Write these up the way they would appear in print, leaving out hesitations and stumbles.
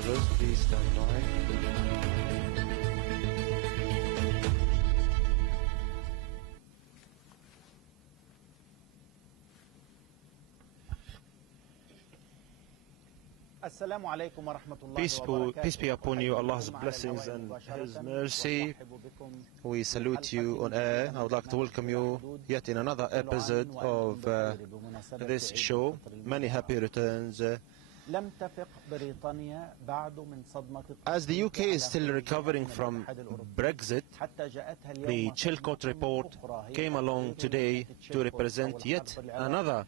Travers, please stand by. Peace be upon you, Allah's blessings and His mercy. We salute you on air. I would like to welcome you yet in another episode of this show. Many happy returns. As the UK is still recovering from Brexit, the Chilcot report came along today to represent yet another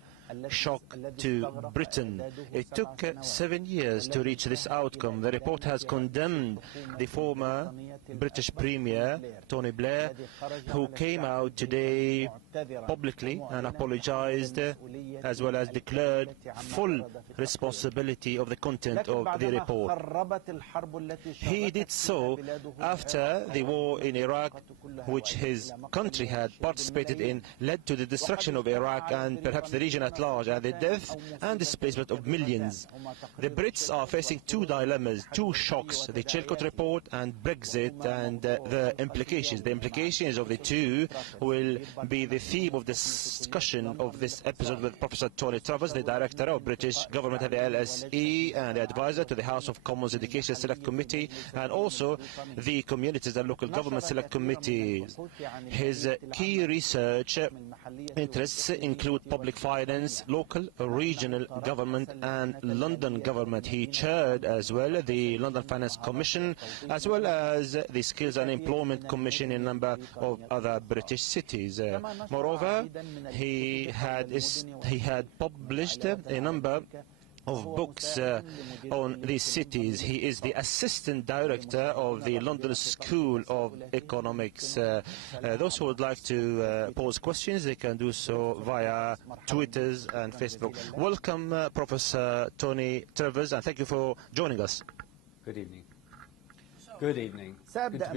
shock to Britain. It took 7 years to reach this outcome. The report has condemned the former British Premier, Tony Blair, who came out today publicly and apologized, as well as declared full responsibility of the content of the report. He did so after the war in Iraq, which his country had participated in, led to the destruction of Iraq and perhaps the region at large, and the death and displacement of millions. The Brits are facing two dilemmas, two shocks, the Chilcot report and Brexit, and the implications. The implications of the two will be the theme of discussion of this episode with Professor Tony Travers, the Director of British Government at the LSE and the Advisor to the House of Commons Education Select Committee, and also the Communities and Local Government Select Committees. His key research interests include public finance, local, regional government and London government. He chaired as well the London Finance Commission, as well as the Skills and Employment Commission in a number of other British cities. Moreover, he had published a number of books on these cities. He is the Assistant Director of the London School of Economics. Those who would like to pose questions, they can do so via Twitter and Facebook. Welcome, Professor Tony Travers, and thank you for joining us. Good evening. Good evening. Good to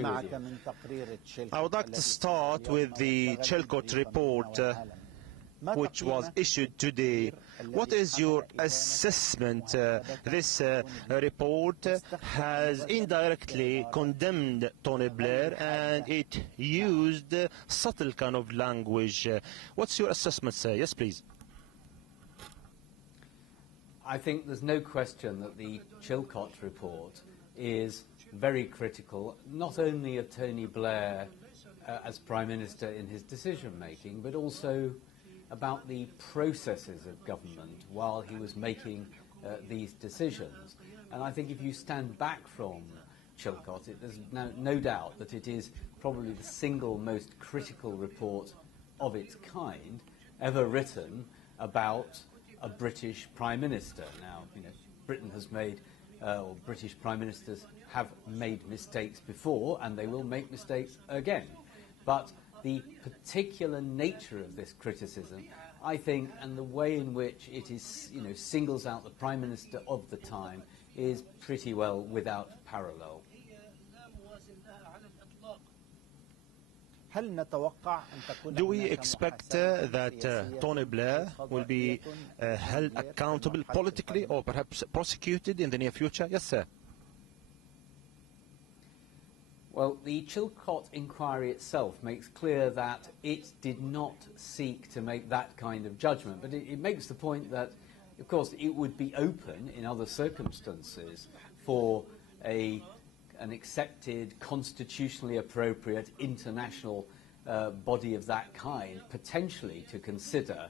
be with you. I would like to start with the Chilcot report, which was issued today. What is your assessment? This report has indirectly condemned Tony Blair, and it used subtle kind of language. What's your assessment, sir? Yes, please. I think there's no question that the Chilcot report is very critical, not only of Tony Blair as Prime Minister in his decision-making, but also about the processes of government while he was making these decisions. And I think if you stand back from Chilcot, there's no doubt that it is probably the single most critical report of its kind ever written about a British Prime Minister. Now, Britain has made, or British Prime Ministers have made mistakes before, and they will make mistakes again. But the particular nature of this criticism, I think, and the way in which it is, singles out the Prime Minister of the time is pretty well without parallel. Do we expect that Tony Blair will be held accountable politically or perhaps prosecuted in the near future? Yes, sir. Well, the Chilcot inquiry itself makes clear that it did not seek to make that kind of judgment, but it makes the point that, of course, it would be open in other circumstances for an accepted, constitutionally appropriate international body of that kind potentially to consider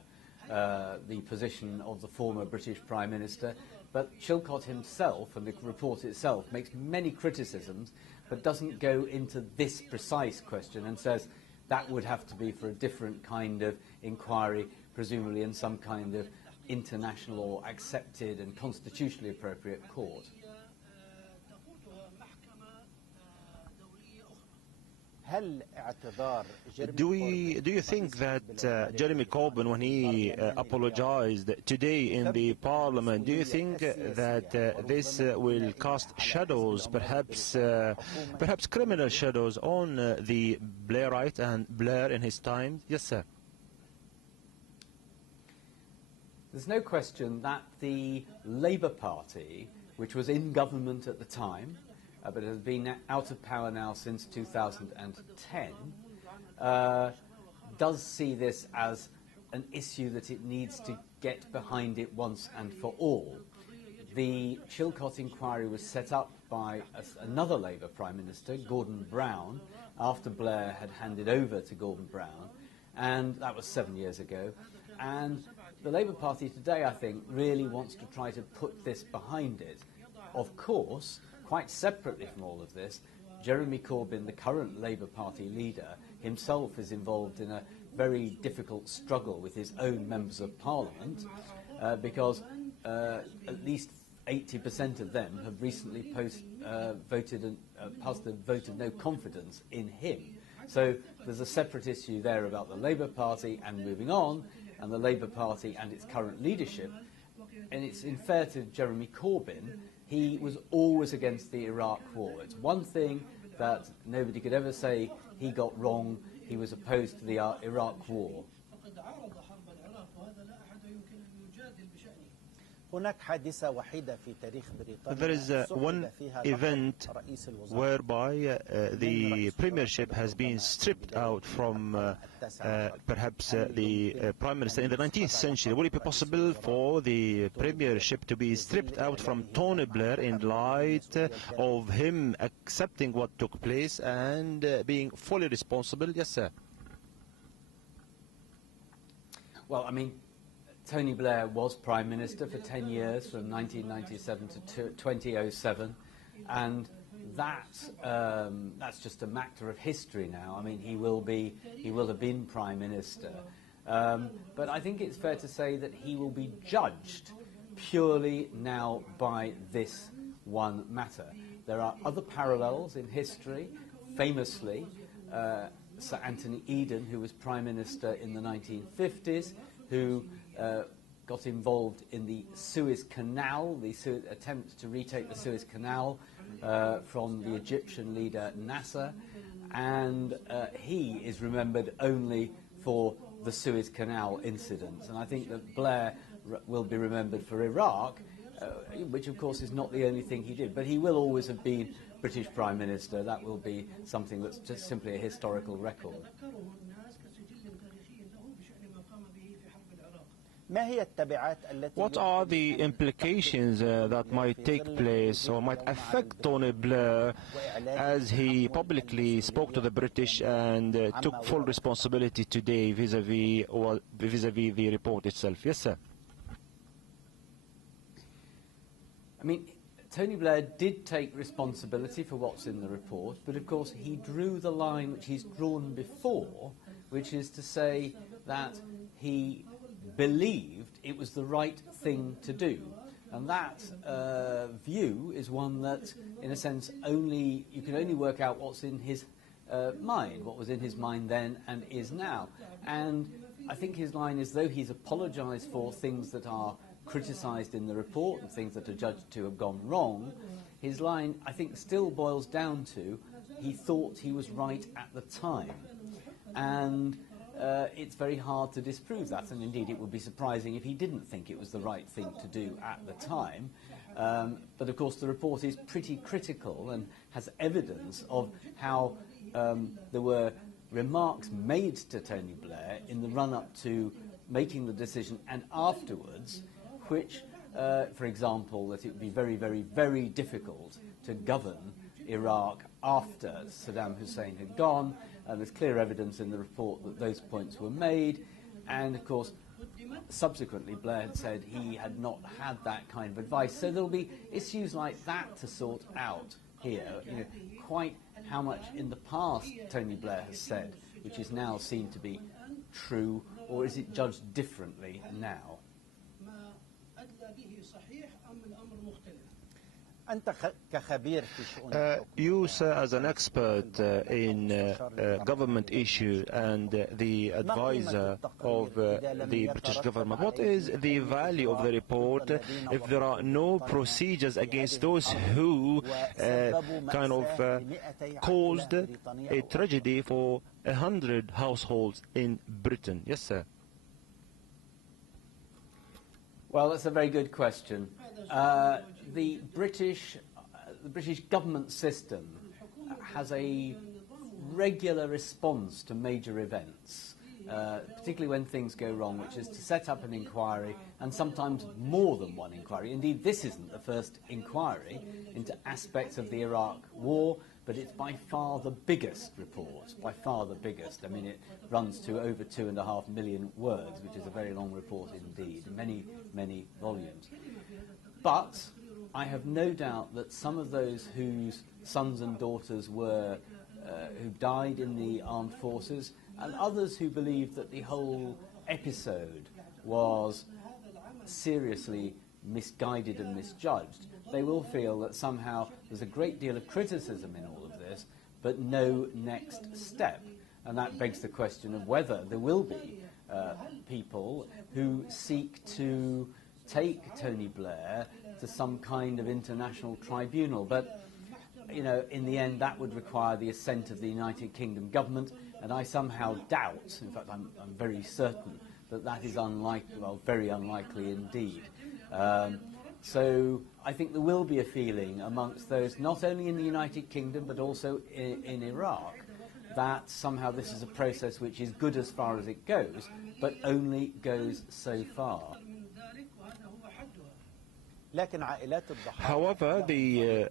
the position of the former British Prime Minister. But Chilcot himself and the report itself makes many criticisms, but doesn't go into this precise question and says that would have to be for a different kind of inquiry, presumably in some kind of international or accepted and constitutionally appropriate court. Do you think that Jeremy Corbyn, when he apologized today in the Parliament, do you think that this will cast shadows, perhaps criminal shadows, on the Blairite and Blair in his time? Yes, sir. There's no question that the Labour Party which was in government at the time, but has been out of power now since 2010, does see this as an issue that it needs to get behind it once and for all. The Chilcot inquiry was set up by another Labour Prime Minister, Gordon Brown, after Blair had handed over to Gordon Brown, and that was 7 years ago. And the Labour Party today, I think, really wants to try to put this behind it. Of course, quite separately from all of this, Jeremy Corbyn, the current Labour Party leader, himself is involved in a very difficult struggle with his own members of Parliament, because at least 80% of them have recently passed a vote of no confidence in him. So there's a separate issue there about the Labour Party and moving on, and the Labour Party and its current leadership. And it's unfair to Jeremy Corbyn. He was always against the Iraq war. It's one thing that nobody could ever say he got wrong. He was opposed to the Iraq war. There is one event whereby the premiership has been stripped out from perhaps the Prime Minister in the 19th century. Would it be possible for the premiership to be stripped out from Tony Blair in light of him accepting what took place and being fully responsible? Yes, sir. Well, I mean, Tony Blair was Prime Minister for 10 years, from 1997 to 2007, and that's just a matter of history now. I mean, he will have been Prime Minister, but I think it's fair to say that he will be judged purely now by this one matter. There are other parallels in history. Famously, Sir Anthony Eden, who was Prime Minister in the 1950s, who got involved in the Suez Canal, the attempt to retake the Suez Canal from the Egyptian leader Nasser, and he is remembered only for the Suez Canal incident. And I think that Blair will be remembered for Iraq, which of course is not the only thing he did, but he will always have been British Prime Minister. That will be something that's just simply a historical record. What are the implications that might take place or might affect Tony Blair as he publicly spoke to the British and took full responsibility today vis-à-vis the report itself? Yes, sir. I mean, Tony Blair did take responsibility for what's in the report, but of course he drew the line which he's drawn before, which is to say that he believed it was the right thing to do. And that view is one that, in a sense, you can only work out what's in his mind, what was in his mind then and is now. And I think his line is, though he's apologised for things that are criticised in the report and things that are judged to have gone wrong, his line, I think, still boils down to he thought he was right at the time. And it's very hard to disprove that, and indeed it would be surprising if he didn't think it was the right thing to do at the time. But of course the report is pretty critical and has evidence of how there were remarks made to Tony Blair in the run-up to making the decision and afterwards, which, for example, that it would be very, very, very difficult to govern Iraq after Saddam Hussein had gone. There's clear evidence in the report that those points were made, and of course subsequently Blair had said he had not had that kind of advice. So there'll be issues like that to sort out here. You know, quite how much in the past Tony Blair has said, which is now seen to be true, or is it judged differently now? You, sir, as an expert in government issues and the advisor of the British government, what is the value of the report if there are no procedures against those who kind of caused a tragedy for 100 households in Britain? Yes, sir. Well, that's a very good question. The British government system has a regular response to major events, particularly when things go wrong, which is to set up an inquiry, and sometimes more than one inquiry. Indeed, this isn't the first inquiry into aspects of the Iraq war, but it's by far the biggest report, by far the biggest. I mean, it runs to over 2.5 million words, which is a very long report indeed, many, many volumes. But I have no doubt that some of those whose sons and daughters were, who died in the armed forces, and others who believed that the whole episode was seriously misguided and misjudged, they will feel that somehow there's a great deal of criticism in all of this, but no next step. And that begs the question of whether there will be people who seek to take Tony Blair to some kind of international tribunal. But, you know, in the end, that would require the assent of the United Kingdom government, and I somehow doubt, in fact, I'm very certain, that that is unlikely, well, very unlikely indeed. So I think there will be a feeling amongst those, not only in the United Kingdom, but also in Iraq, that somehow this is a process which is good as far as it goes, but only goes so far. However, the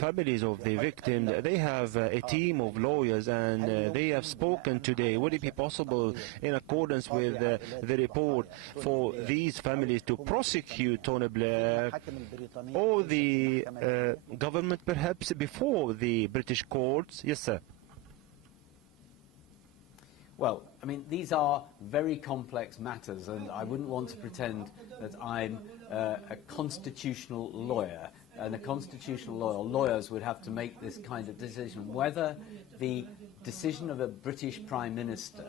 families of the victims, they have a team of lawyers, and they have spoken today. Would it be possible, in accordance with the report, for these families to prosecute Tony Blair or the government perhaps before the British courts? Yes, sir. Well, I mean, these are very complex matters, and I wouldn't want to pretend that I'm a constitutional lawyer. And a constitutional lawyers would have to make this kind of decision, whether the decision of a British Prime Minister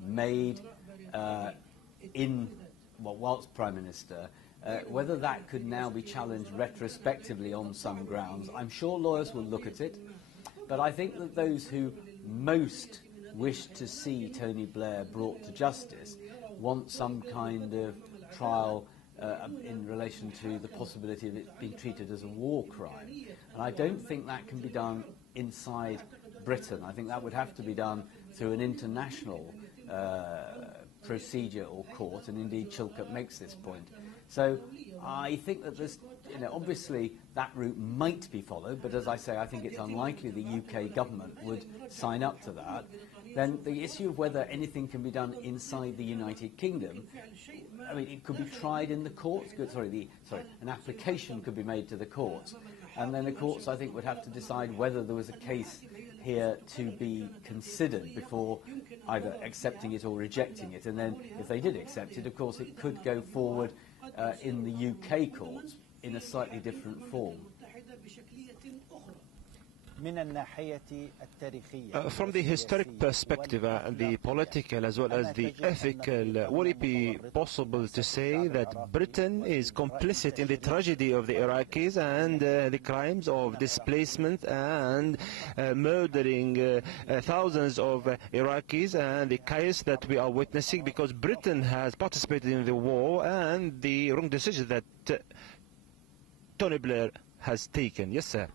made whilst Prime Minister, whether that could now be challenged retrospectively on some grounds. I'm sure lawyers will look at it, but I think that those who most wish to see Tony Blair brought to justice want some kind of trial in relation to the possibility of it being treated as a war crime. And I don't think that can be done inside Britain. I think that would have to be done through an international procedure or court, and indeed Chilcot makes this point. So I think that there's, you know, obviously that route might be followed, but as I say, I think it's unlikely the UK government would sign up to that. Then the issue of whether anything can be done inside the United Kingdom, I mean, it could be tried in the courts. An application could be made to the courts, and then the courts, I think, would have to decide whether there was a case here to be considered before either accepting it or rejecting it. And then, if they did accept it, of course, it could go forward in the UK courts in a slightly different form. From the historic perspective, the political as well as the ethical, would it be possible to say that Britain is complicit in the tragedy of the Iraqis and the crimes of displacement and murdering thousands of Iraqis and the chaos that we are witnessing because Britain has participated in the war and the wrong decision that Tony Blair has taken? Yes, sir.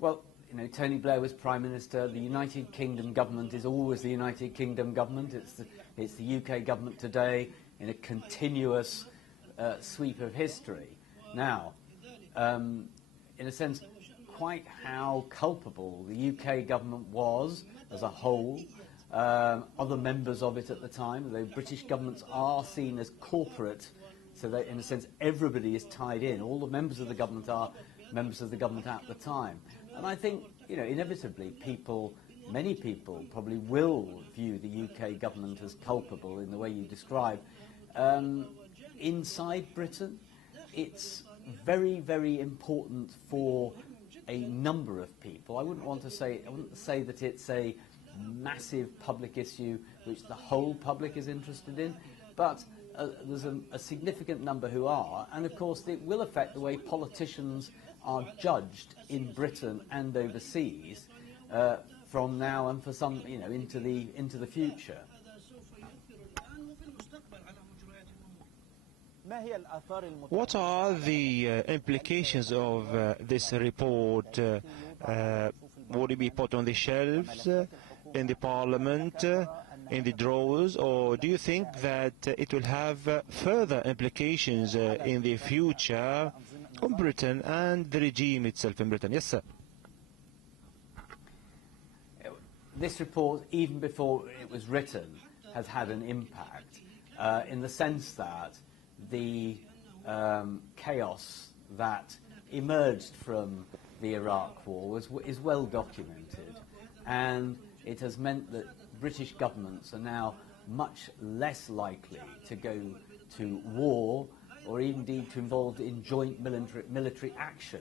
Well, you know, Tony Blair was Prime Minister. The United Kingdom government is always the United Kingdom government. It's the UK government today in a continuous sweep of history. Now, in a sense, quite how culpable the UK government was as a whole, other members of it at the time, the British governments are seen as corporate, so that in a sense everybody is tied in. All the members of the government are members of the government at the time. And I think, you know, inevitably many people probably will view the UK government as culpable in the way you describe. Inside Britain, it's very, very important for a number of people. I wouldn't say that it's a massive public issue which the whole public is interested in, but there's a significant number who are, and of course it will affect the way politicians are judged in Britain and overseas from now and for some, you know, into the future. What are the implications of this report? Would it be put on the shelves, in the parliament, in the drawers, or do you think that it will have further implications in the future on Britain and the regime itself in Britain? Yes, sir. This report, even before it was written, has had an impact in the sense that the chaos that emerged from the Iraq war is well documented, and it has meant that British governments are now much less likely to go to war or indeed to involve in joint military action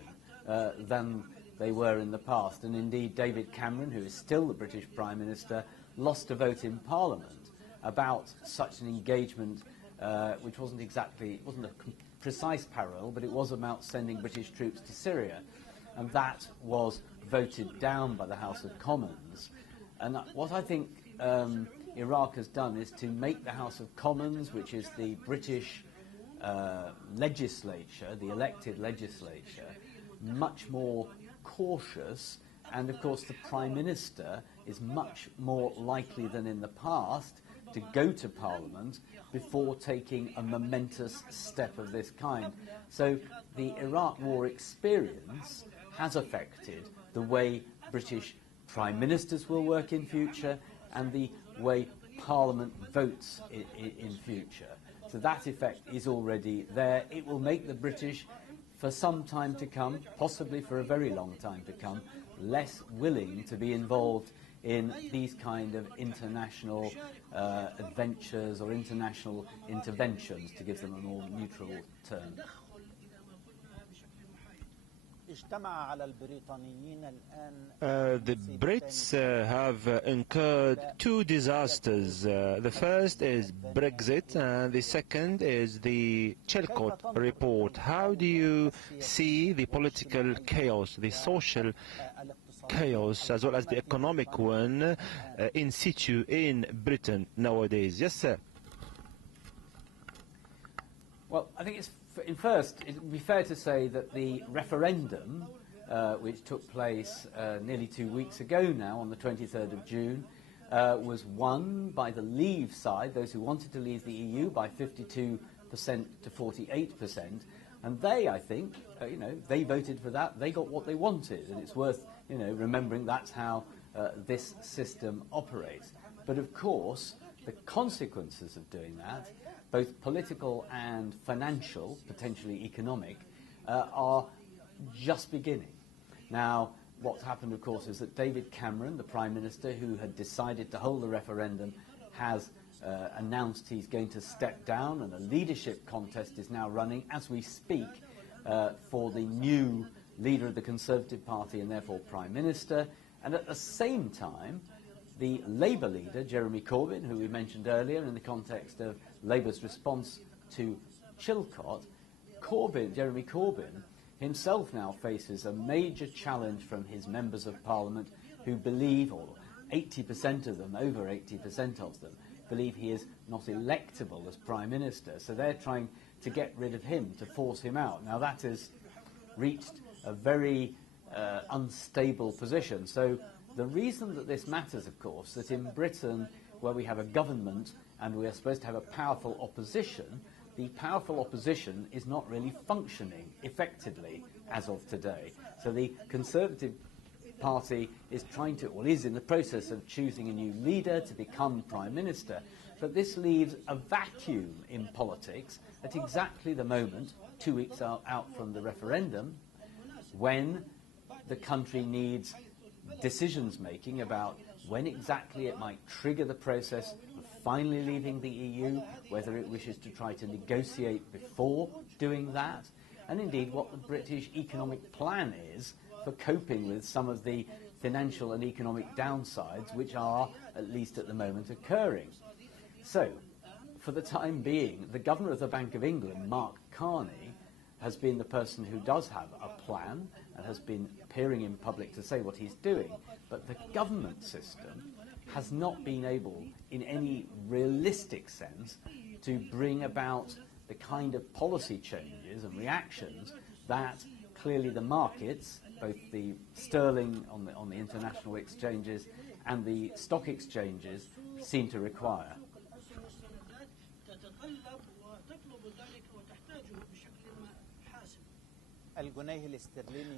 than they were in the past. And indeed David Cameron, who is still the British Prime Minister, lost a vote in Parliament about such an engagement, which wasn't a precise parallel, but it was about sending British troops to Syria. And that was voted down by the House of Commons. And what I think Iraq has done is to make the House of Commons, which is the British legislature, the elected legislature, much more cautious, and of course the Prime Minister is much more likely than in the past to go to Parliament before taking a momentous step of this kind. So the Iraq war experience has affected the way British Prime Ministers will work in future and the way Parliament votes in future. So that effect is already there. It will make the British, for some time to come, possibly for a very long time to come, less willing to be involved in these kind of international adventures or international interventions, to give them a more neutral term. The Brits have incurred two disasters. The first is Brexit and the second is the Chilcot report. How do you see the political chaos, the social chaos, as well as the economic one in situ in Britain nowadays? Yes, sir. Well, I think it would be fair to say that the referendum, which took place nearly 2 weeks ago now, on the 23rd of June, was won by the Leave side, those who wanted to leave the EU, by 52% to 48%. And they, I think, they voted for that. They got what they wanted, and it's worth, remembering that's how this system operates. But of course, the consequences of doing that, both political and financial, potentially economic, are just beginning. Now, what's happened, of course, is that David Cameron, the Prime Minister, who had decided to hold the referendum, has announced he's going to step down, and a leadership contest is now running as we speak for the new leader of the Conservative Party and therefore Prime Minister. And at the same time, the Labour leader, Jeremy Corbyn, who we mentioned earlier in the context of Labour's response to Chilcot, Jeremy Corbyn himself now faces a major challenge from his members of Parliament who believe, or 80% of them, over 80% of them, believe he is not electable as Prime Minister. So they're trying to get rid of him, to force him out. Now that has reached a very unstable position. So the reason that this matters, of course, that in Britain, where we have a government and we are supposed to have a powerful opposition, the powerful opposition is not really functioning effectively as of today. So the Conservative Party is is in the process of choosing a new leader to become Prime Minister. But this leaves a vacuum in politics at exactly the moment, 2 weeks out from the referendum, when the country needs decisions making about when exactly it might trigger the process of finally leaving the EU, whether it wishes to try to negotiate before doing that, and indeed what the British economic plan is for coping with some of the financial and economic downsides which are, at least at the moment, occurring. So, for the time being, the Governor of the Bank of England, Mark Carney, has been the person who does have a plan and has been appearing in public to say what he's doing, but the government system has not been able, in any realistic sense, to bring about the kind of policy changes and reactions that clearly the markets, both the sterling on the international exchanges and the stock exchanges, seem to require.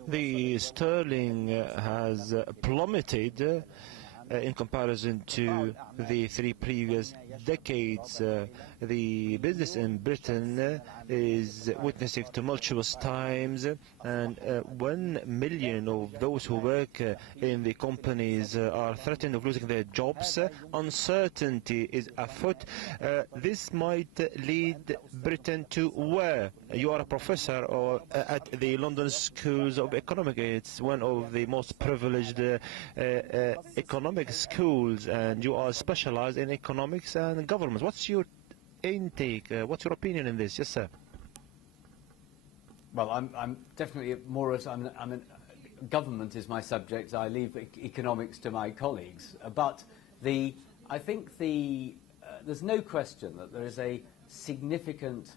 The sterling has plummeted in comparison to the 3 previous decades. The business in Britain is witnessing tumultuous times, and 1 million of those who work in the companies are threatened of losing their jobs. Uncertainty is afoot. This might lead Britain to where? You are a professor at the London Schools of Economics. It's one of the most privileged economic schools, and you are specialized in economics and government. What's your intake? What's your opinion in this? Yes, sir. Well, I'm definitely more as government is my subject. I leave economics to my colleagues. But I think there's no question that there is a significant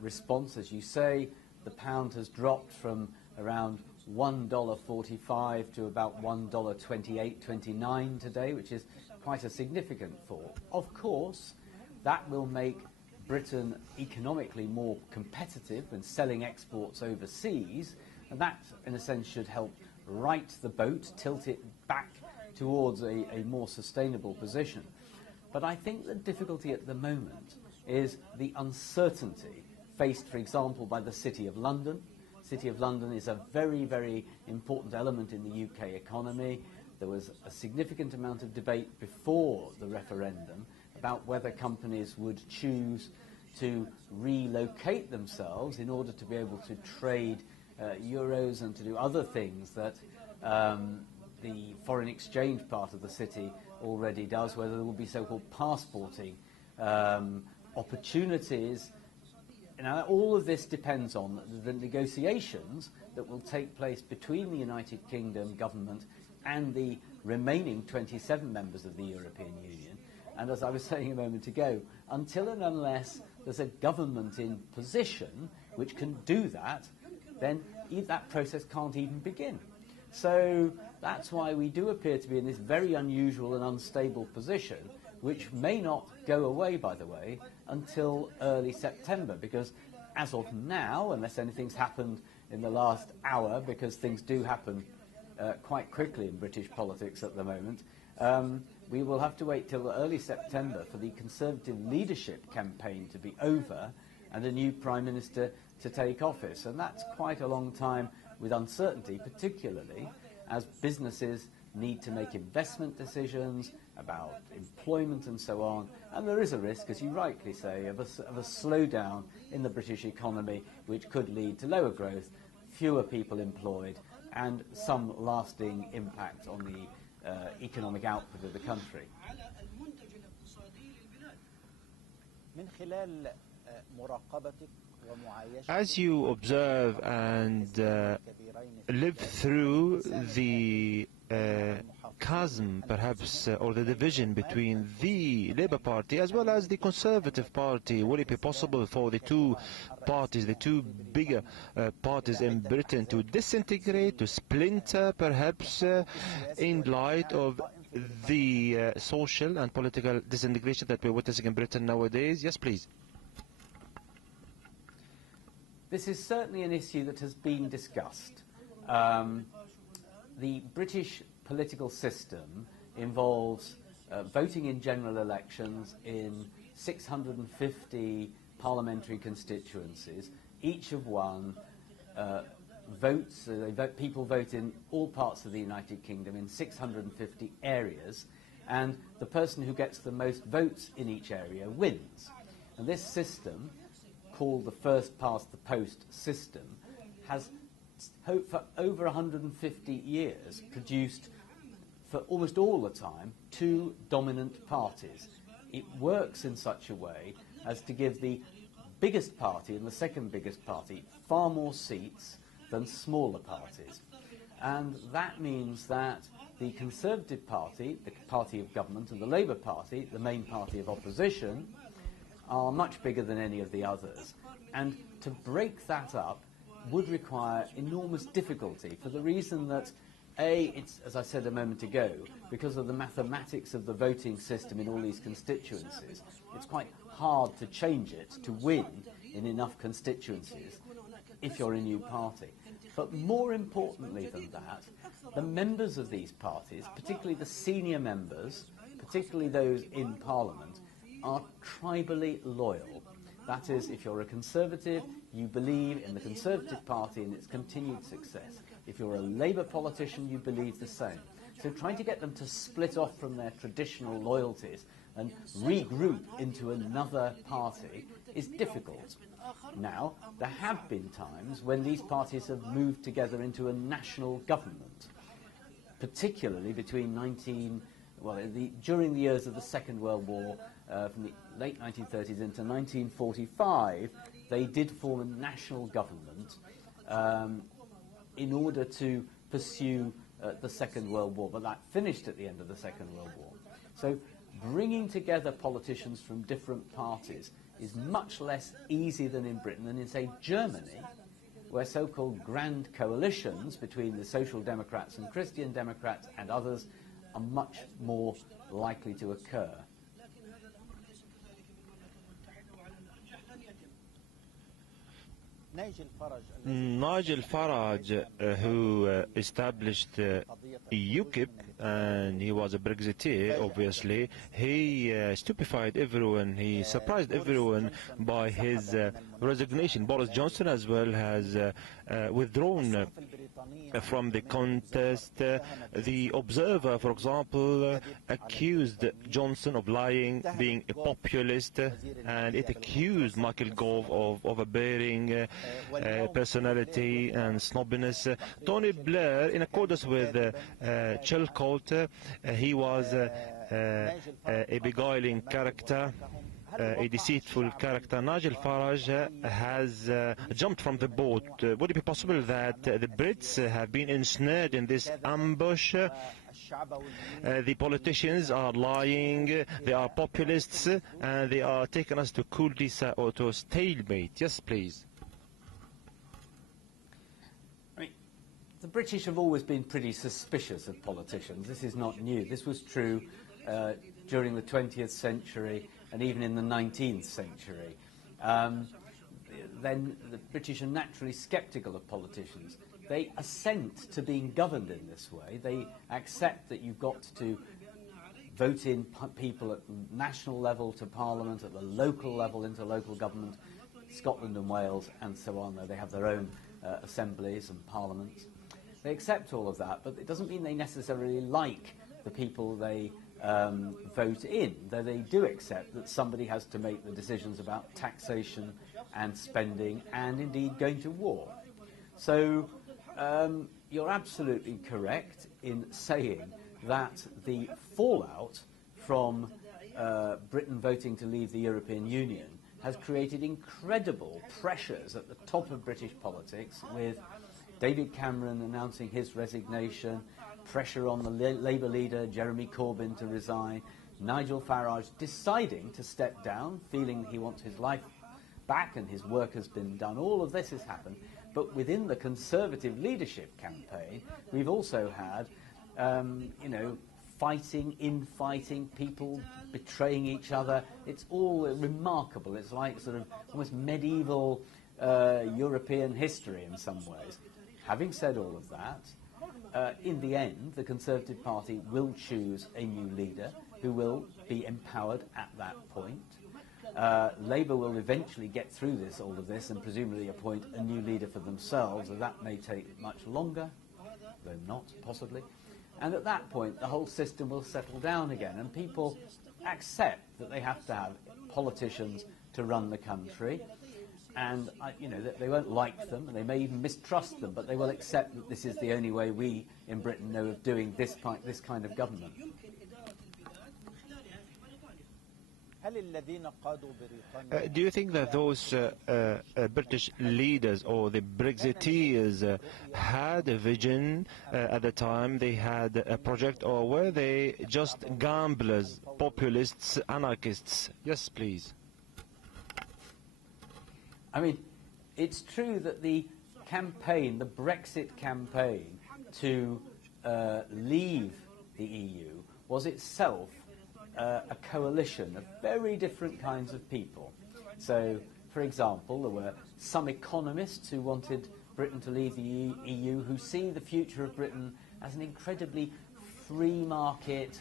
response, as you say. The pound has dropped from around $1.45 to about $1.28, 29 today, which is quite a significant fall. Of course, that will make Britain economically more competitive when selling exports overseas, and that, in a sense, should help right the boat, tilt it back towards a more sustainable position. But I think the difficulty at the moment is the uncertainty faced, for example, by the City of London. City of London is a very, very important element in the UK economy. There was a significant amount of debate before the referendum about whether companies would choose to relocate themselves in order to be able to trade euros and to do other things that the foreign exchange part of the city already does, whether there will be so-called passporting opportunities. Now, all of this depends on the negotiations that will take place between the United Kingdom government and the remaining 27 members of the European Union. And as I was saying a moment ago, until and unless there's a government in position which can do that, then that process can't even begin. So that's why we do appear to be in this very unusual and unstable position, which may not go away, by the way, until early September, because as of now, unless anything's happened in the last hour, because things do happen quite quickly in British politics at the moment, we will have to wait till early September for the Conservative leadership campaign to be over and a new Prime Minister to take office. And that's quite a long time with uncertainty, particularly as businesses need to make investment decisions about employment and so on, and there is a risk, as you rightly say, of a slowdown in the British economy, which could lead to lower growth, fewer people employed, and some lasting impact on the economic output of the country. As you observe and live through the chasm, perhaps, or the division between the Labour Party as well as the Conservative Party, will it be possible for the two parties, the two bigger parties in Britain, to disintegrate, to splinter, perhaps, in light of the social and political disintegration that we're witnessing in Britain nowadays? Yes, please. This is certainly an issue that has been discussed. The British political system involves voting in general elections in 650 parliamentary constituencies. Each of one votes, people vote in all parts of the United Kingdom in 650 areas, and the person who gets the most votes in each area wins. And this system, called the first past the post system, has for over 150 years produced, for almost all the time, two dominant parties. It works in such a way as to give the biggest party and the second biggest party far more seats than smaller parties. And that means that the Conservative Party, the party of government, and the Labour Party, the main party of opposition, are much bigger than any of the others. And to break that up would require enormous difficulty for the reason that, A, it's, as I said a moment ago, because of the mathematics of the voting system in all these constituencies, it's quite hard to change it to win in enough constituencies if you're a new party. But more importantly than that, the members of these parties, particularly the senior members, particularly those in Parliament, are tribally loyal. That is, if you're a Conservative, you believe in the Conservative Party and its continued success. If you're a Labour politician, you believe the same. So trying to get them to split off from their traditional loyalties and regroup into another party is difficult. Now, there have been times when these parties have moved together into a national government, particularly between during the years of the Second World War, from the late 1930s into 1945, they did form a national government in order to pursue the Second World War, but that finished at the end of the Second World War. So bringing together politicians from different parties is much less easy than in Britain and in, say, Germany, where so-called grand coalitions between the Social Democrats and Christian Democrats and others are much more likely to occur. Nigel Farage, who established UKIP, and he was a Brexiteer, obviously, he stupefied everyone, he surprised everyone by his resignation. Boris Johnson as well has withdrawn from the contest. The Observer, for example, accused Johnson of lying, being a populist, and it accused Michael Gove of overbearing personality and snobbiness. Tony Blair, in accordance with Chilcot, he was a beguiling character, a deceitful character. Nigel Farage has jumped from the boat. Would it be possible that the Brits have been ensnared in this ambush? The politicians are lying, they are populists, and they are taking us to cul-de-sac or to a stalemate. Yes, please. The British have always been pretty suspicious of politicians. This is not new. This was true during the 20th century and even in the 19th century. Then the British are naturally sceptical of politicians. They assent to being governed in this way. They accept that you've got to vote in people at the national level to Parliament, at the local level into local government, Scotland and Wales and so on. They have their own assemblies and parliaments. They accept all of that, but it doesn't mean they necessarily like the people they vote in, though they do accept that somebody has to make the decisions about taxation and spending and indeed going to war. So you're absolutely correct in saying that the fallout from Britain voting to leave the European Union has created incredible pressures at the top of British politics, with David Cameron announcing his resignation, pressure on the Labour leader Jeremy Corbyn to resign, Nigel Farage deciding to step down, feeling he wants his life back and his work has been done. All of this has happened. But within the Conservative leadership campaign, we've also had, infighting, people betraying each other. It's all remarkable. It's like sort of almost medieval European history in some ways. Having said all of that, in the end, the Conservative Party will choose a new leader who will be empowered at that point. Labour will eventually get through all of this, and presumably appoint a new leader for themselves, and that may take much longer, though not, possibly. And at that point, the whole system will settle down again, and people accept that they have to have politicians to run the country. And that they won't like them, and they may even mistrust them, but they will accept that this is the only way we in Britain know of doing this kind of government. Do you think that those British leaders or the Brexiteers had a vision at the time? They had a project, or were they just gamblers, populists, anarchists? Yes, please. I mean, it's true that the campaign, the Brexit campaign to leave the EU was itself a coalition of very different kinds of people. So, for example, there were some economists who wanted Britain to leave the EU, who see the future of Britain as an incredibly free market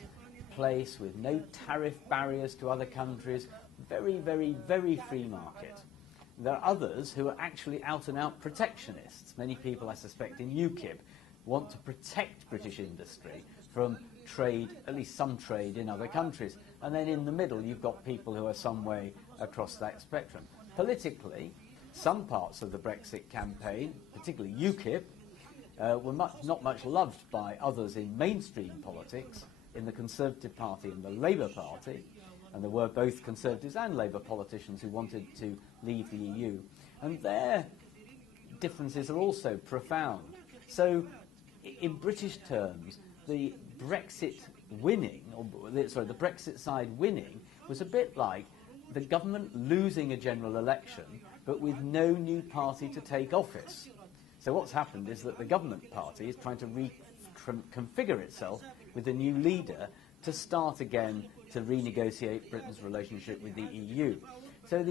place with no tariff barriers to other countries, very, very, very free market. There are others who are actually out-and-out protectionists. Many people, I suspect, in UKIP want to protect British industry from trade, at least some trade, in other countries. And then in the middle, you've got people who are some way across that spectrum. Politically, some parts of the Brexit campaign, particularly UKIP, were not much loved by others in mainstream politics, in the Conservative Party and the Labour Party, and there were both Conservatives and Labour politicians who wanted to leave the EU, and their differences are also profound. So, in British terms, the Brexit winning, the Brexit side winning, was a bit like the government losing a general election, but with no new party to take office. So what's happened is that the government party is trying to reconfigure itself with a new leader to start again to renegotiate Britain's relationship with the EU. So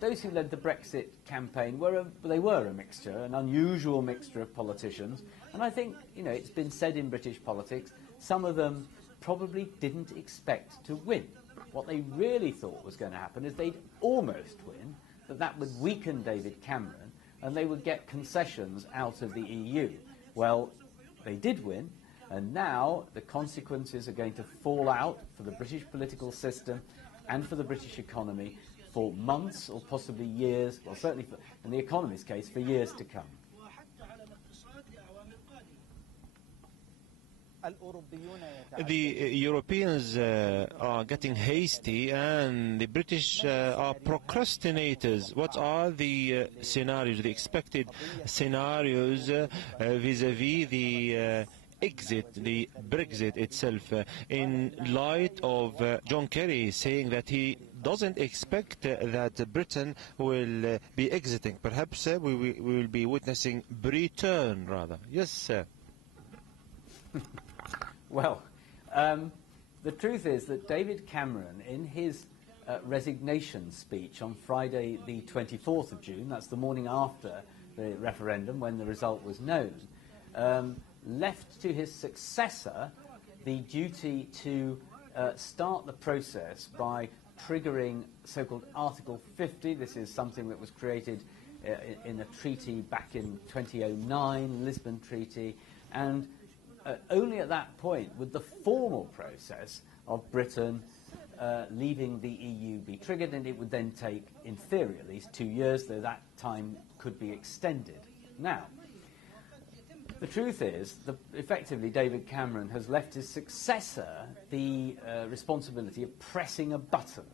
those who led the Brexit campaign were a mixture, an unusual mixture of politicians. And I think, it's been said in British politics, some of them probably didn't expect to win. What they really thought was going to happen is they'd almost win, that would weaken David Cameron, and they would get concessions out of the EU. Well, they did win, and now the consequences are going to fall out for the British political system and for the British economy for months or possibly years, well, certainly in the economy's case, for years to come. The Europeans are getting hasty and the British are procrastinators. What are the scenarios, the expected scenarios vis-à-vis the exit, the Brexit itself, in light of John Kerry saying that he doesn't expect that Britain will be exiting? Perhaps we will be witnessing return rather. Yes, sir. Well, the truth is that David Cameron, in his resignation speech on Friday the 24th of June, that's the morning after the referendum when the result was known, left to his successor the duty to start the process by triggering so-called Article 50. This is something that was created in a treaty back in 2009, Lisbon Treaty, and only at that point would the formal process of Britain leaving the EU be triggered, and it would then take, in theory at least, 2 years, though that time could be extended. Now, the truth is that effectively David Cameron has left his successor the responsibility of pressing a button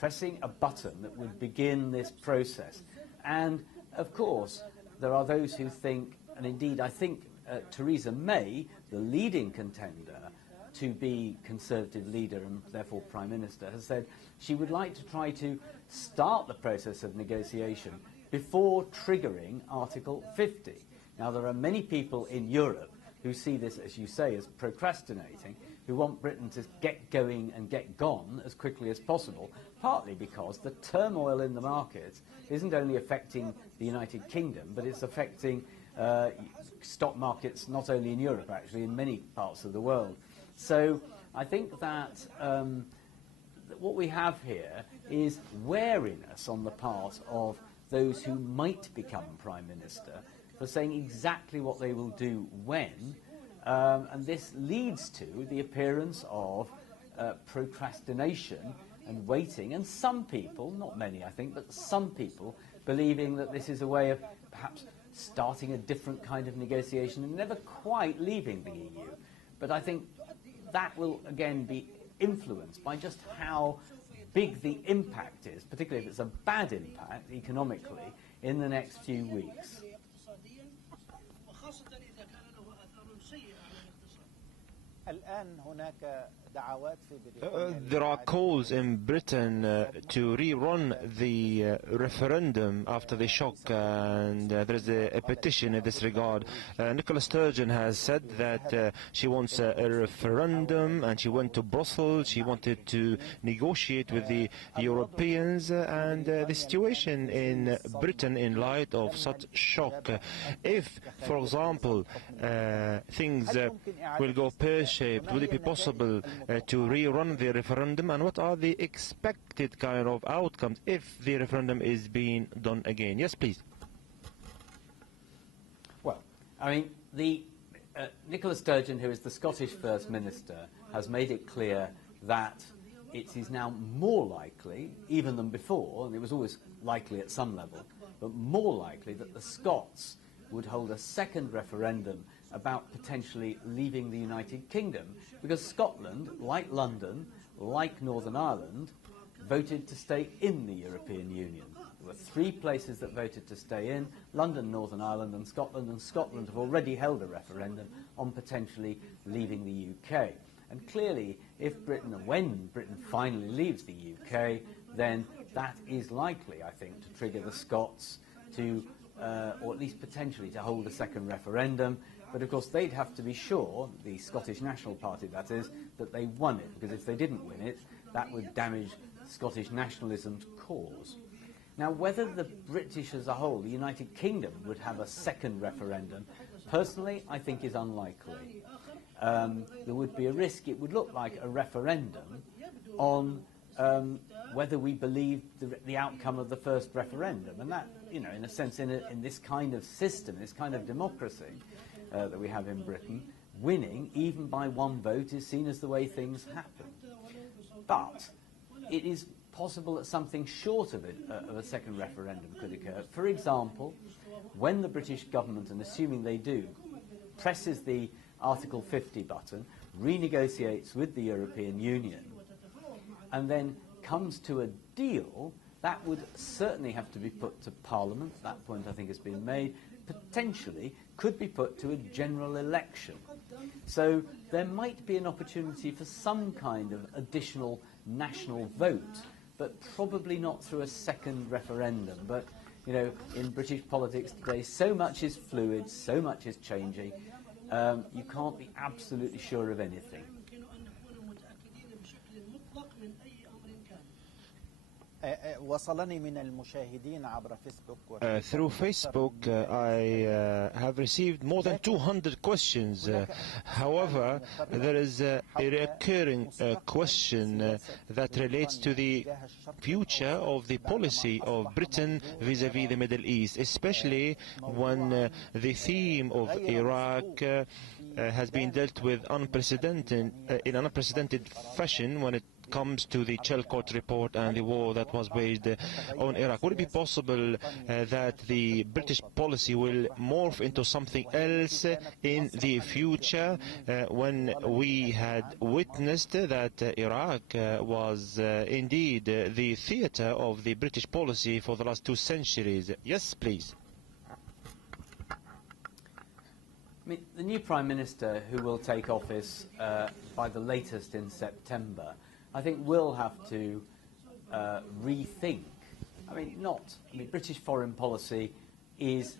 that would begin this process. And, of course, there are those who think, and indeed I think Theresa May, the leading contender to be Conservative leader and therefore Prime Minister, has said she would like to try to start the process of negotiation before triggering Article 50. Now, there are many people in Europe who see this, as you say, as procrastinating, who want Britain to get going and get gone as quickly as possible, partly because the turmoil in the markets isn't only affecting the United Kingdom, but it's affecting stock markets not only in Europe, actually, in many parts of the world. So I think that what we have here is wariness on the part of those who might become Prime Minister for saying exactly what they will do when, and this leads to the appearance of procrastination and waiting, and some people, not many I think, but some people believing that this is a way of perhaps starting a different kind of negotiation and never quite leaving the EU. But I think that will again be influenced by just how big the impact is, particularly if it's a bad impact economically, in the next few weeks. There are calls in Britain to rerun the referendum after the shock, and there is a petition in this regard. Nicola Sturgeon has said that she wants a referendum, and she went to Brussels. She wanted to negotiate with the Europeans, and the situation in Britain in light of such shock. If, for example, things will go pear-shaped, would it be possible to rerun the referendum, and what are the expected kind of outcomes if the referendum is being done again? Yes, please. Well, I mean, Nicola Sturgeon, who is the Scottish First Minister, has made it clear that it is now more likely, even than before, and it was always likely at some level, but more likely that the Scots would hold a second referendum about potentially leaving the United Kingdom, because Scotland, like London, like Northern Ireland, voted to stay in the European Union. There were 3 places that voted to stay in: London, Northern Ireland and Scotland have already held a referendum on potentially leaving the UK. And clearly, if Britain, and when Britain finally leaves the UK, then that is likely, I think, to trigger the Scots to, or at least potentially to hold a second referendum. But of course they'd have to be sure, the Scottish National Party that is, that they won it, because if they didn't win it, that would damage Scottish nationalism's cause. Now, whether the British as a whole, the United Kingdom, would have a second referendum, personally I think is unlikely. There would be a risk it would look like a referendum on whether we believe the outcome of the first referendum. And that, you know, in a sense, in this kind of system, this kind of democracy that we have in Britain, winning, even by 1 vote, is seen as the way things happen. But it is possible that something short of a second referendum could occur. For example, when the British government, and assuming they do, presses the Article 50 button, renegotiates with the European Union, and then comes to a deal, that would certainly have to be put to Parliament. That point, I think, has been made. Potentially could be put to a general election. So there might be an opportunity for some kind of additional national vote, but probably not through a second referendum. But, you know, in British politics today, so much is fluid, so much is changing. You can't be absolutely sure of anything. Through Facebook, I have received more than 200 questions. However, there is a recurring question that relates to the future of the policy of Britain vis-à-vis the Middle East, especially when the theme of Iraq has been dealt with in an unprecedented fashion when it comes to the Chilcot report and the war that was waged on Iraq. Would it be possible that the British policy will morph into something else in the future, when we had witnessed that Iraq was indeed the theatre of the British policy for the last 2 centuries? Yes, please. I mean, the new Prime Minister, who will take office by the latest in September, I think will have to rethink. British foreign policy is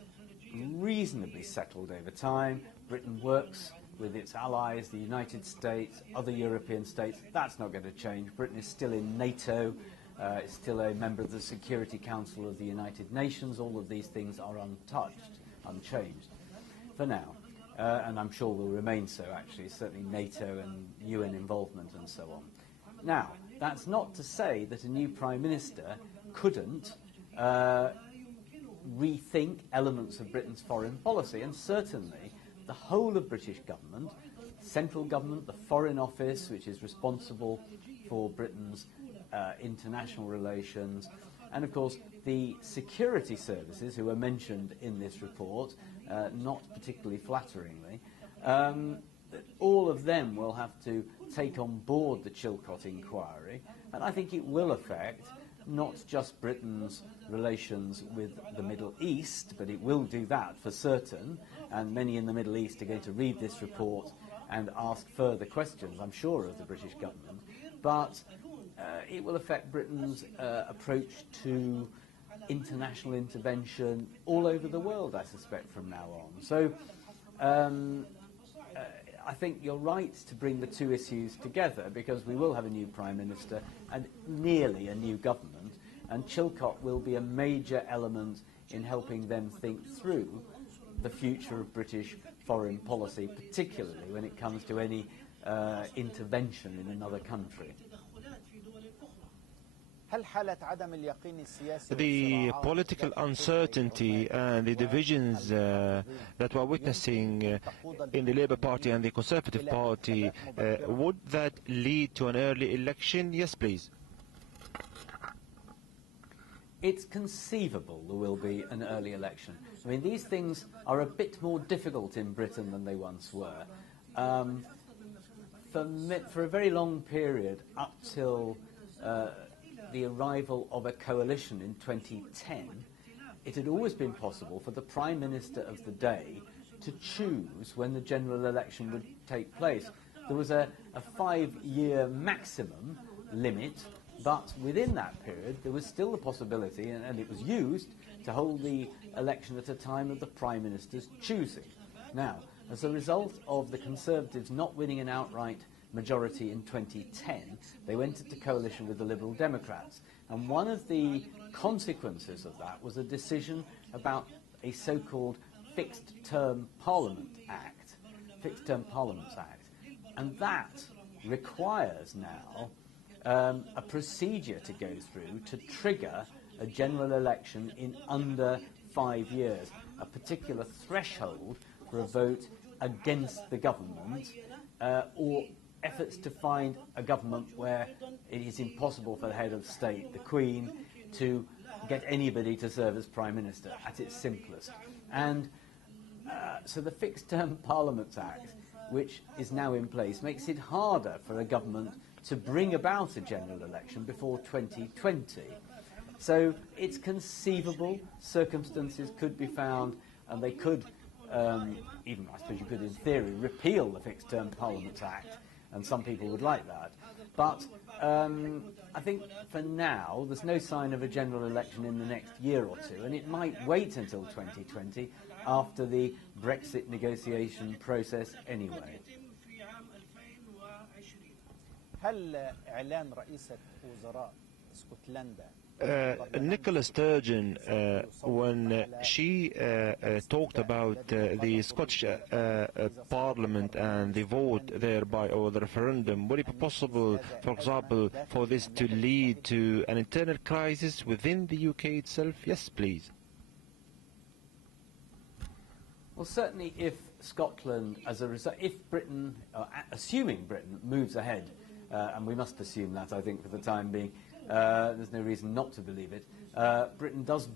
reasonably settled over time. Britain works with its allies, the United States, other European states. That's not going to change. Britain is still in NATO. It's still a member of the Security Council of the United Nations. All of these things are untouched, unchanged for now. And I'm sure will remain so, actually, certainly NATO and UN involvement and so on. Now, that's not to say that a new Prime Minister couldn't rethink elements of Britain's foreign policy, and certainly the whole of British government, central government, the Foreign Office, which is responsible for Britain's international relations, and of course the security services, who are mentioned in this report, not particularly flatteringly, all of them will have to take on board the Chilcot inquiry, and I think it will affect not just Britain's relations with the Middle East, but it will do that for certain, and many in the Middle East are going to read this report and ask further questions, I'm sure, of the British government, but it will affect Britain's approach to international intervention all over the world, I suspect, from now on. So I think you're right to bring the two issues together, because we will have a new Prime Minister and nearly a new government, and Chilcot will be a major element in helping them think through the future of British foreign policy, particularly when it comes to any intervention in another country. The political uncertainty and the divisions that we're witnessing in the Labour Party and the Conservative Party, would that lead to an early election? Yes, please. It's conceivable there will be an early election. I mean, these things are a bit more difficult in Britain than they once were. For a very long period, up till the arrival of a coalition in 2010, it had always been possible for the Prime Minister of the day to choose when the general election would take place. There was a 5-year maximum limit, but within that period there was still the possibility, and it was used, to hold the election at a time of the Prime Minister's choosing. Now, as a result of the Conservatives not winning an outright majority in 2010, they went into coalition with the Liberal Democrats. And one of the consequences of that was a decision about a so-called Fixed-Term Parliaments Act. And that requires now a procedure to go through to trigger a general election in under 5 years, a particular threshold for a vote against the government, or efforts to find a government where it is impossible for the head of state, the Queen, to get anybody to serve as Prime Minister at its simplest. And so the Fixed-Term Parliaments Act, which is now in place, makes it harder for a government to bring about a general election before 2020. So it's conceivable circumstances could be found, and they could, even I suppose you could in theory, repeal the Fixed-Term Parliaments Act, and some people would like that. But I think for now there's no sign of a general election in the next year or two, and it might wait until 2020 after the Brexit negotiation process anyway. Nicola Sturgeon, when she talked about the Scottish Parliament and the vote thereby, or the referendum, would it be possible, for example, for this to lead to an internal crisis within the UK itself? Yes, please. Well, certainly if Scotland, as a result, if Britain, assuming Britain moves ahead, and we must assume that, I think, for the time being, there's no reason not to believe it, Britain does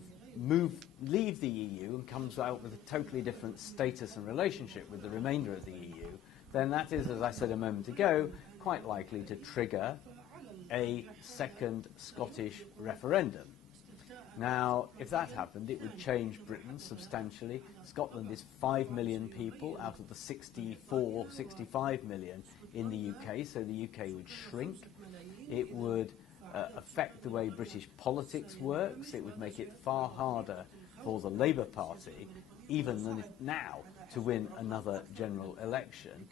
leave the EU and comes out with a totally different status and relationship with the remainder of the EU, then that is, as I said a moment ago, quite likely to trigger a second Scottish referendum. Now, if that happened, it would change Britain substantially. Scotland is 5 million people out of the 64, 65 million in the UK, so the UK would shrink. It would affect the way British politics works. It would make it far harder for the Labour Party, even than now, to win another general election.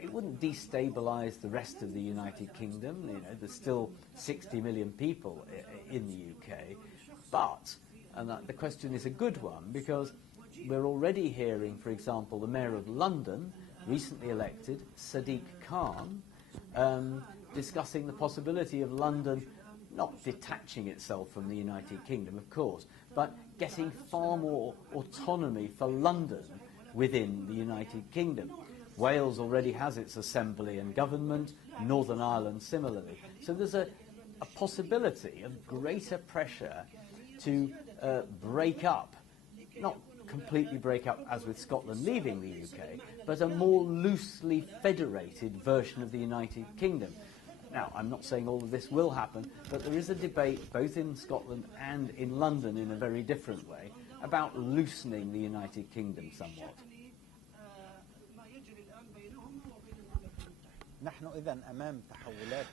It wouldn't destabilise the rest of the United Kingdom. You know, there's still 60 million people in the UK. But, and the question is a good one, because we're already hearing, for example, the Mayor of London, recently elected, Sadiq Khan, discussing the possibility of London not detaching itself from the United Kingdom, of course, but getting far more autonomy for London within the United Kingdom. Wales already has its assembly and government, Northern Ireland similarly. So there's a possibility of greater pressure to break up, not completely break up as with Scotland leaving the UK, but a more loosely federated version of the United Kingdom. Now, I'm not saying all of this will happen, but there is a debate both in Scotland and in London in a very different way about loosening the United Kingdom somewhat.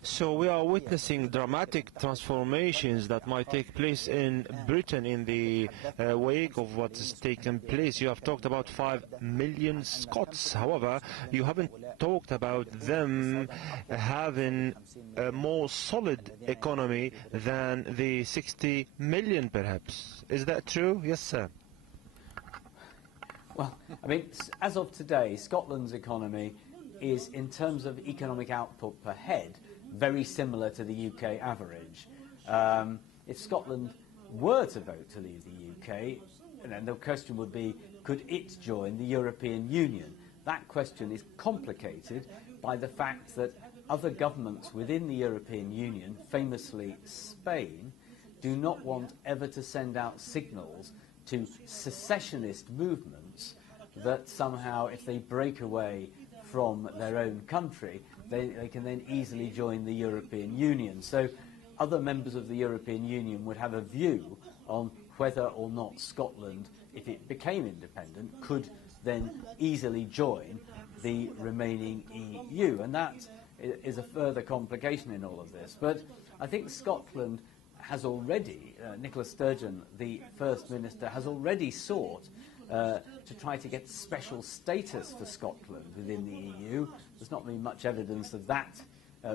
So we are witnessing dramatic transformations that might take place in Britain in the wake of what has taken place. You have talked about 5 million Scots. However, you haven't talked about them having a more solid economy than the 60 million, perhaps. Is that true? Yes, sir. Well, I mean, as of today, Scotland's economy is, in terms of economic output per head, very similar to the UK average. If Scotland were to vote to leave the UK, then the question would be, could it join the European Union? That question is complicated by the fact that other governments within the European Union, famously Spain, do not want ever to send out signals to secessionist movements that somehow, if they break away from their own country, they can then easily join the European Union. So other members of the European Union would have a view on whether or not Scotland, if it became independent, could then easily join the remaining EU. And that is a further complication in all of this. But I think Scotland has already, Nicola Sturgeon, the First Minister, has already sought to try to get special status for Scotland within the EU. There's not been much evidence of that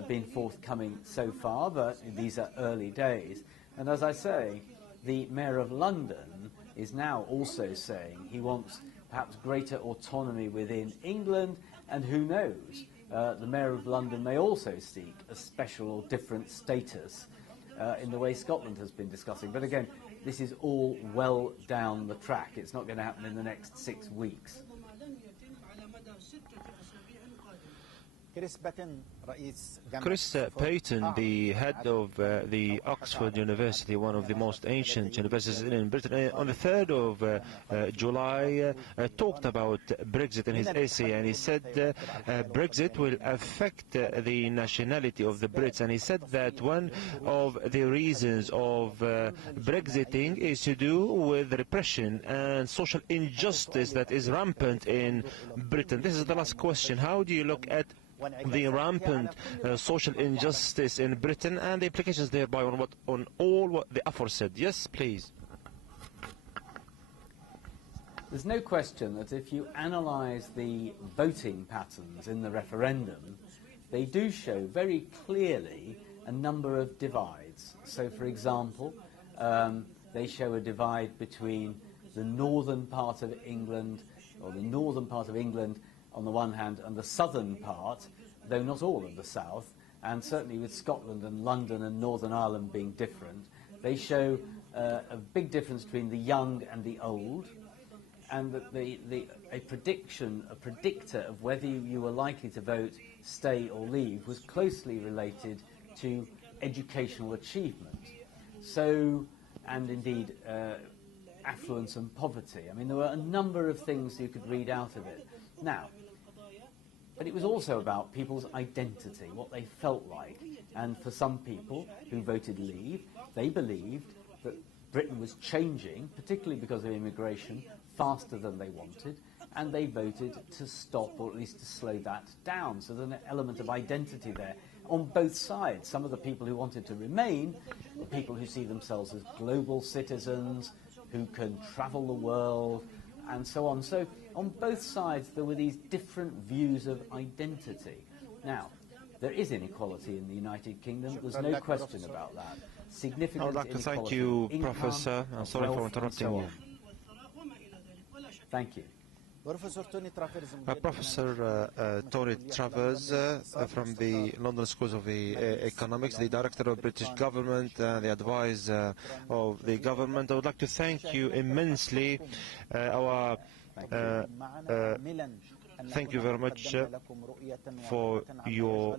being forthcoming so far, but these are early days. And as I say, the Mayor of London is now also saying he wants perhaps greater autonomy within England, and who knows, the Mayor of London may also seek a special or different status in the way Scotland has been discussing. But again, this is all well down the track. It's not going to happen in the next 6 weeks. Chris Paton, the head of the Oxford University, one of the most ancient universities in Britain, on the 3rd of July talked about Brexit in his essay, and he said Brexit will affect the nationality of the Brits, and he said that one of the reasons of Brexiting is to do with repression and social injustice that is rampant in Britain. This is the last question. How do you look at the rampant social injustice in Britain and the implications thereby on all what the aforesaid? Yes, please. There's no question that if you analyse the voting patterns in the referendum, they do show very clearly a number of divides. So, for example, they show a divide between the northern part of England, or the northern part of England on the one hand, and the southern part, though not all of the south, and certainly with Scotland and London and Northern Ireland being different, they show a big difference between the young and the old, and that a predictor of whether you were likely to vote stay or leave was closely related to educational achievement. So, and indeed, affluence and poverty. I mean, there were a number of things you could read out of it. Now, but it was also about people's identity, what they felt like. And for some people who voted leave, they believed that Britain was changing, particularly because of immigration, faster than they wanted, and they voted to stop or at least to slow that down. So there's an element of identity there on both sides. Some of the people who wanted to remain were people who see themselves as global citizens, who can travel the world, and so on. So on both sides there were these different views of identity. Now, there is inequality in the United Kingdom, there's no question about that. Significant I would like to thank inequality you, in income, Professor. I'm sorry for interrupting you. Thank you. Professor Tony Travers from the London Schools of Economics, the Director of British Government, the advisor of the government. I would like to thank you immensely. Thank you very much for your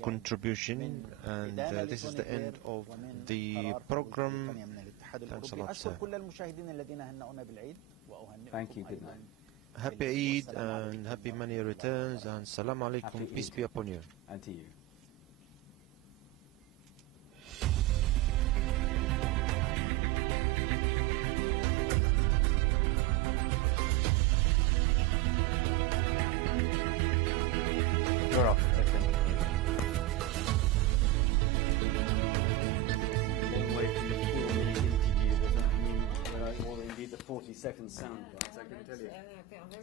contribution, and this is the end of the program. Thanks a lot, sir. Thank you. Good night. Happy Eid and happy many returns, and salam alaikum, peace be upon you. And to you. You're off, I think. 40-second sound bites, I can tell you.